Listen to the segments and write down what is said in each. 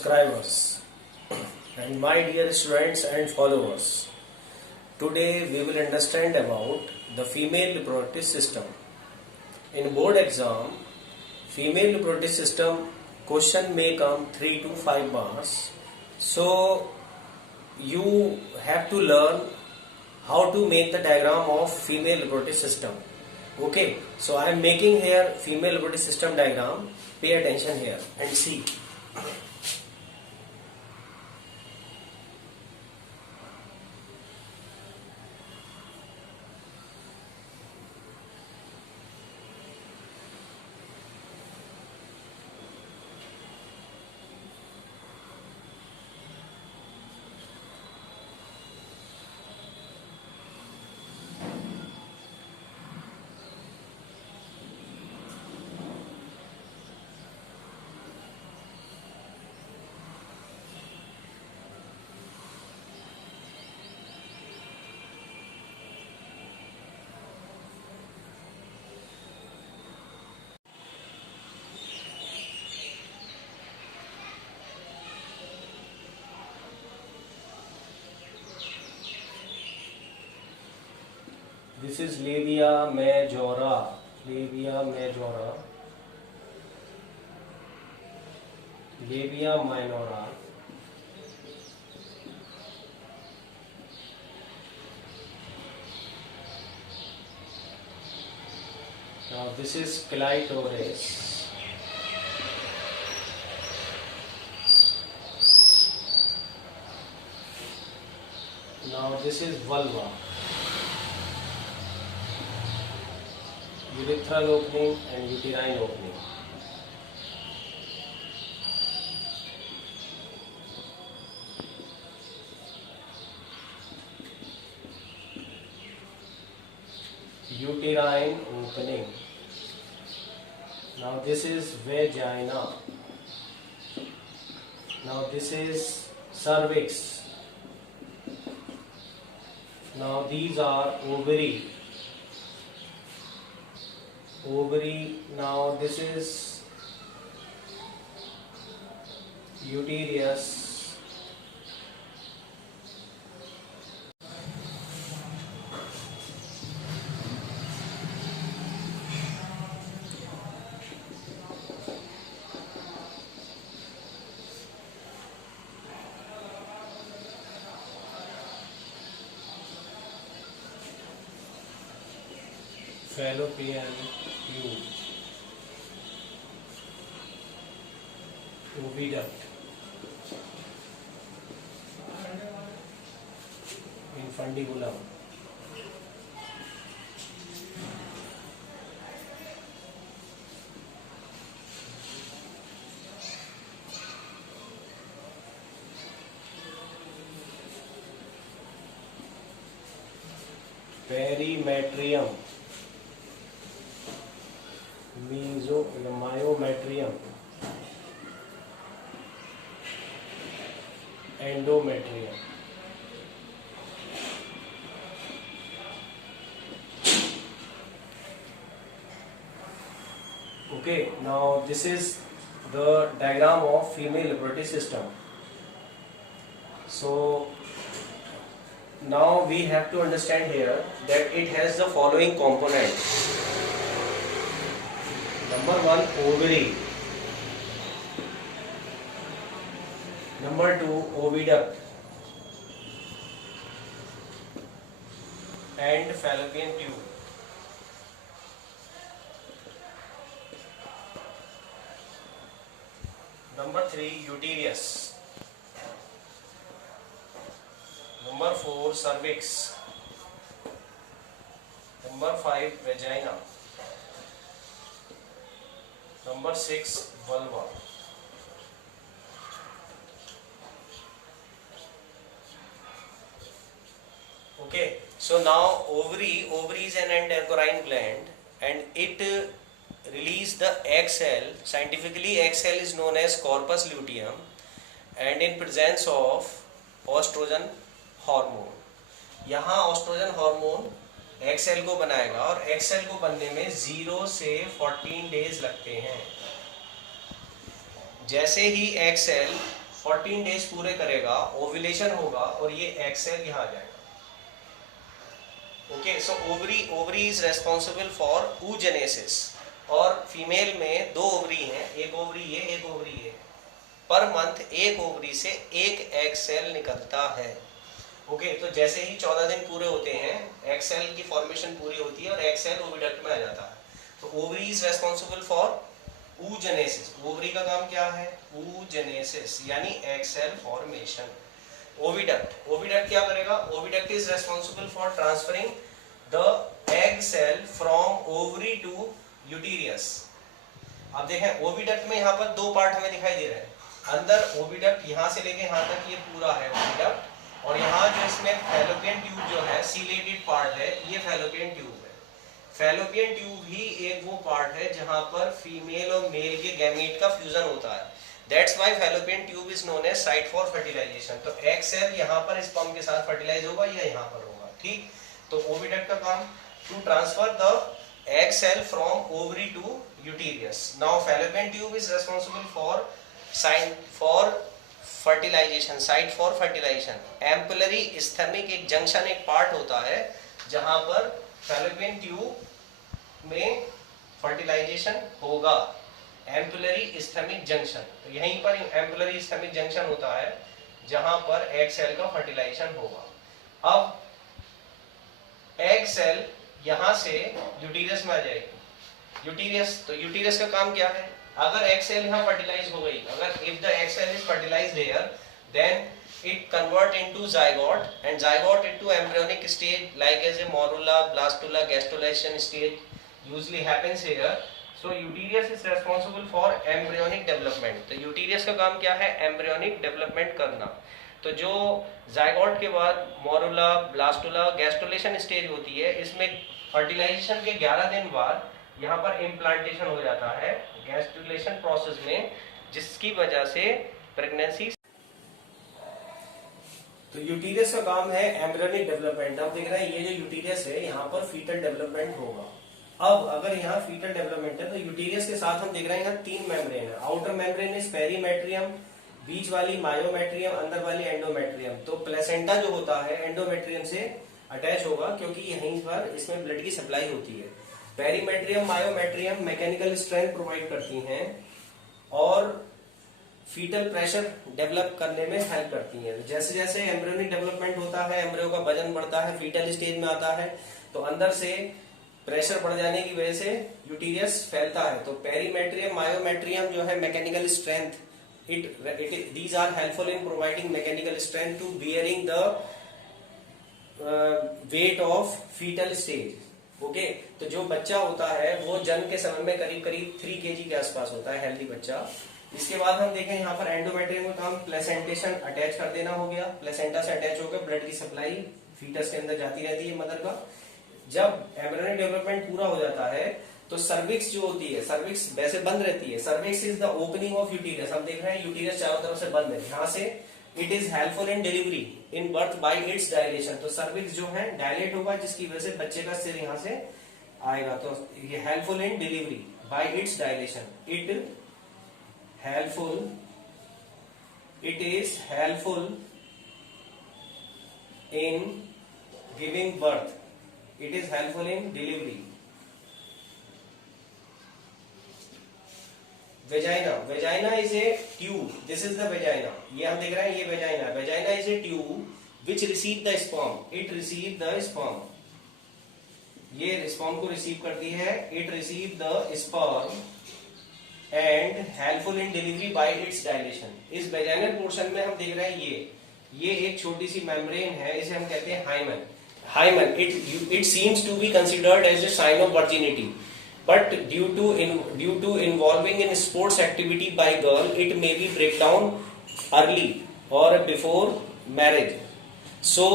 subscribers and my dear students and followers. Today we will understand about the female reproductive system. In board exam, female reproductive system question may come 3 to 5 marks. So you have to learn how to make the diagram of female reproductive system. Okay, so I am making here female reproductive system diagram. Pay attention here and see. This is labia majora, labia majora, labia minora, now this is clitoris, now this is vulva, urethral opening and uterine opening. Uterine opening. Now this is vagina. Now this is cervix. Now these are ovary. Ovary. Now this is uterus. Fallopian tube, oviduct, infundibulum, perimetrium, myometrium, endometrium. Okay, now this is the diagram of female reproductive system. So now we have to understand here that it has the following components. Number 1, ovary. Number 2, oviduct and fallopian tube. Number 3, uterus. Number 4, cervix. Number 5, vagina. Number 6, vulva. Okay, so now ovary is an endocrine gland and it release the egg cell. Scientifically, egg cell is known as corpus luteum and in presence of estrogen hormone. यहाँ estrogen hormone egg cell को बनाएगा और egg cell को बनने में 0 से 14 डेज लगते हैं। जैसे ही एग सेल 14 डेज पूरे करेगा, ओव्यूलेशन होगा और ये एग सेल यहाँ आ जाएगा। ओके, सो ovary is responsible for oogenesis। और फीमेल में 2 ओवरी हैं, एक ओवरी ये, एक ओवरी ये। पर मंथ एक ओवरी से एक एग सेल निकलता है। ओके, तो जैसे ही 14 दिन पूरे होते हैं, एग सेल की फॉर्मेशन पूरी होती है और एग सेल ओविडक्ट में आ जाता है। तो ovary is responsible for oogenesis। Ovary का काम क्या है? oogenesis, यानी एग सेल फॉर्मेशन। ओविडक्ट क्या करेगा? Oviduct is responsible for transferring the egg cell from ovary to uterus. अब देखें, ओविडक्ट में यहाँ पर 2 पार्ट हमें दिखाई दे रहे हैं। अंदर ओविडक्ट यहाँ से लेके यहाँ तक ये पूरा है ओविडक्ट, और यहाँ जो इसमें फैलोपियन ट्यूब जो है, सीलेटेड पार्ट है, ये फैलोपियन ट्यूब है। फैलोपियन ट्यूब ही एक वो पार्ट है जहां पर फीमेल और मेल के गैमीट का फ्यूजन होता है। That's why fallopian tube is known as site for fertilisation. तो एग सेल यहाँ पर स्पर्म के साथ फर्टिलाइज होगा या यहाँ पर होगा, ठीक। तो ओविडक्ट का काम to transfer the egg cell from ovary to uterus. Now Fallopian tube is responsible for fertilisation, site for fertilisation. Ampullary isthmic एक जंक्शन, एक पार्ट होता है जहां पर फैलोपियन ट्यूब में फर्टिलाइजेशन होगा। एम्पुलरी इस्थेमिक जंक्शन, तो यहीं पर एम्पुलरी इस्थेमिक जंक्शन होता है जहां पर एग सेल का फर्टिलाइजेशन होगा। अब एग सेल यहां से यूटेरस में आ जाएगी। यूटेरस, तो यूटेरस का काम क्या है? अगर एग सेल यहाँ फर्टिलाइज हो गई, अगर if the egg cell is fertilised here, then it convert into zygote, and zygote into embryonic stage like as a morula, blastula, gastrulation stage usually happens here. So uterus is responsible for embryonic development. तो uterus का काम क्या है? embryonic development करना। तो जो zygote के बाद morula, blastula, gastrulation stage होती है, इसमें fertilization के 11 दिन बाद यहाँ पर implantation हो जाता है gastrulation process में, जिसकी वजह से pregnancy। तो यूटेरस का काम है एम्ब्रियोनिक डेवलपमेंट। अब देख रहे हैं ये जो यूटेरस है यहाँ पर फीटल डेवलपमेंट होगा। अब अगर यहाँ फीटल डेवलपमेंट है तो यूटेरस के साथ हम देख रहे हैं यहाँ 3 मेम्ब्रेन है। आउटर मेम्ब्रेन इज पेरीमेट्रियम, बीच वाली मायोमेट्रियम, अंदर वाली एंडोमेट्रियम। तो प्लेसेंटा जो होता है एंडोमेट्रियम से अटैच होगा क्योंकि यहीं पर इसमें ब्लड की सप्लाई होती है। Perimetrium, myometrium mechanical strength provide करती हैं और फीटल प्रेशर डेवलप करने में हेल्प करती है। जैसे जैसे एम्ब्रियोनिक डेवलपमेंट होता है, एम्ब्रियो का वजन बढ़ता है, फीटल स्टेज में आता है, तो अंदर से प्रेशर बढ़ जाने की वजह से यूटेरस फैलता है। तो पेरीमेट्रियम, मायोमेट्रियम जो है mechanical strength, these are helpful in providing mechanical strength to bearing the weight of fetal stage. Okay, तो जो बच्चा होता है वो जन्म के समय में करीब करीब 3 kg के आसपास होता है, हेल्दी बच्चा। इसके बाद हम देखें यहाँ पर एंडोमेट्रियम का काम प्लेसेंटेशन अटैच कर देना हो गया। प्लेसेंटा से अटैच होकर ब्लड की सप्लाई फीटस के अंदर जाती रहती है मदर का। जब एम्ब्रियोनिक डेवलपमेंट पूरा हो जाता है तो सर्विक्स जो होती है, सर्विक्स वैसे बंद रहती है। Cervix is the opening of uterus. हम देख रहे हैं यूटेरस चारों तरफ से बंद है, यहाँ से it is helpful in delivery in birth bye it's dilation. तो सर्विक्स जो है डायलेट होगा जिसकी वजह से बच्चे का सिर यहाँ से आएगा। तो ये helpful in delivery bye it's dilation. It is helpful in giving birth. It is helpful in delivery. Vagina is a tube. This is the vagina. ये हम देख रहे हैं, ये vagina है। Vagina is a tube which receive the sperm. It receive the sperm. ये sperm को receive करती है। It receive the sperm and helpful in delivery by its dilation. इस vaginal portion में हम देख रहे हैं ये एक छोटी सी membrane है, इसे हम कहते हैं hymen. Hymen. It seems to be considered as a sign of virginity. But due to involving in sports activity by girl, it may be break down early or before marriage. So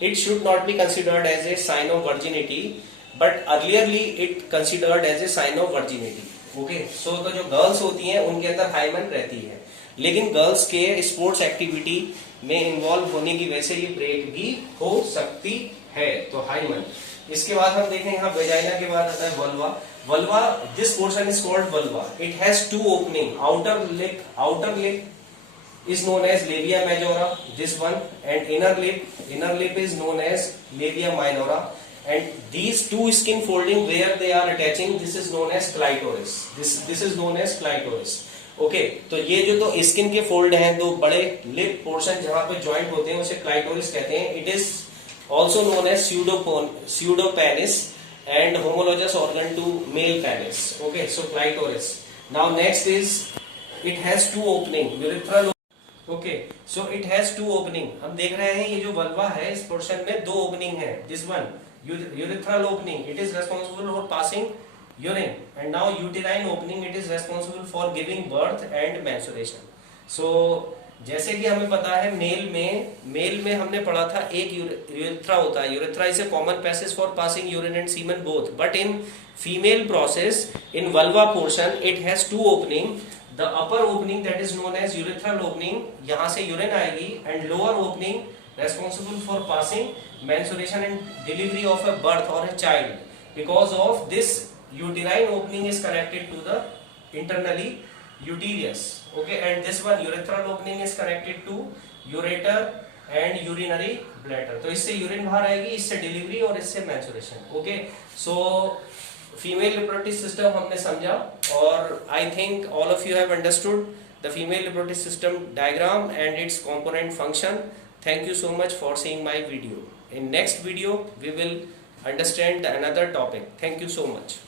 it should not be considered as a sign of virginity, but earlierly it considered as a sign of virginity. Okay, so तो जो गर्ल्स होती हैं उनके अंदर हाइमन रहती है, लेकिन गर्ल्स के स्पोर्ट्स एक्टिविटी में इन्वॉल्व होने की वजह से ये ब्रेक भी हो सकती है। तो हाइमन। इसके बाद हम देखें यहाँ वेजाइना के बाद आता है vulva. Vulva, this portion is called vulva. It has 2 opening, outer lip is known as labia majora, this one, and inner lip is known as labia minora, and these two skin folding where they are attaching, this is known as clitoris. This is known as clitoris. Okay तो ये जो तो स्किन के फोल्ड हैं, दो बड़े lip portion जहां पे ज्वाइंट होते हैं, उसे क्लाइटोरिस कहते हैं. It is also known as pseudopenis and homologous organ to male penis. Okay, so clitoris. Now next is it has two opening, urethral. Okay, so it has two opening. हम देख रहे हैं ये जो वल्वा है इस पोर्शन में दो ओपनिंग है. This one urethral opening, it is responsible for passing urine, and now uterine opening, it is responsible for giving birth and menstruation. So जैसे कि हमें पता है मेल में हमने पढ़ा था एक यूरेथ्रा होता है. Urethra is a common passage for passing urine and semen both, but in female process in vulva portion it has two opening. The upper opening that is known as urethral opening, यहाँ से urine आएगी, and lower opening responsible for passing menstruation and delivery of a birth or a child. Because of this, uterine opening is connected to the internally uterus. Okay, and this one urethral opening is connected to ureter and urinary bladder. तो इससे यूरिन बाहर आएगी, इससे डिलीवरी और इससे menstruation. Okay, so female reproductive system हमने समझा, और I think all of you have understood the female reproductive system diagram and its component function. Thank you so much for seeing my video. In next video we will understand another topic. Thank you so much.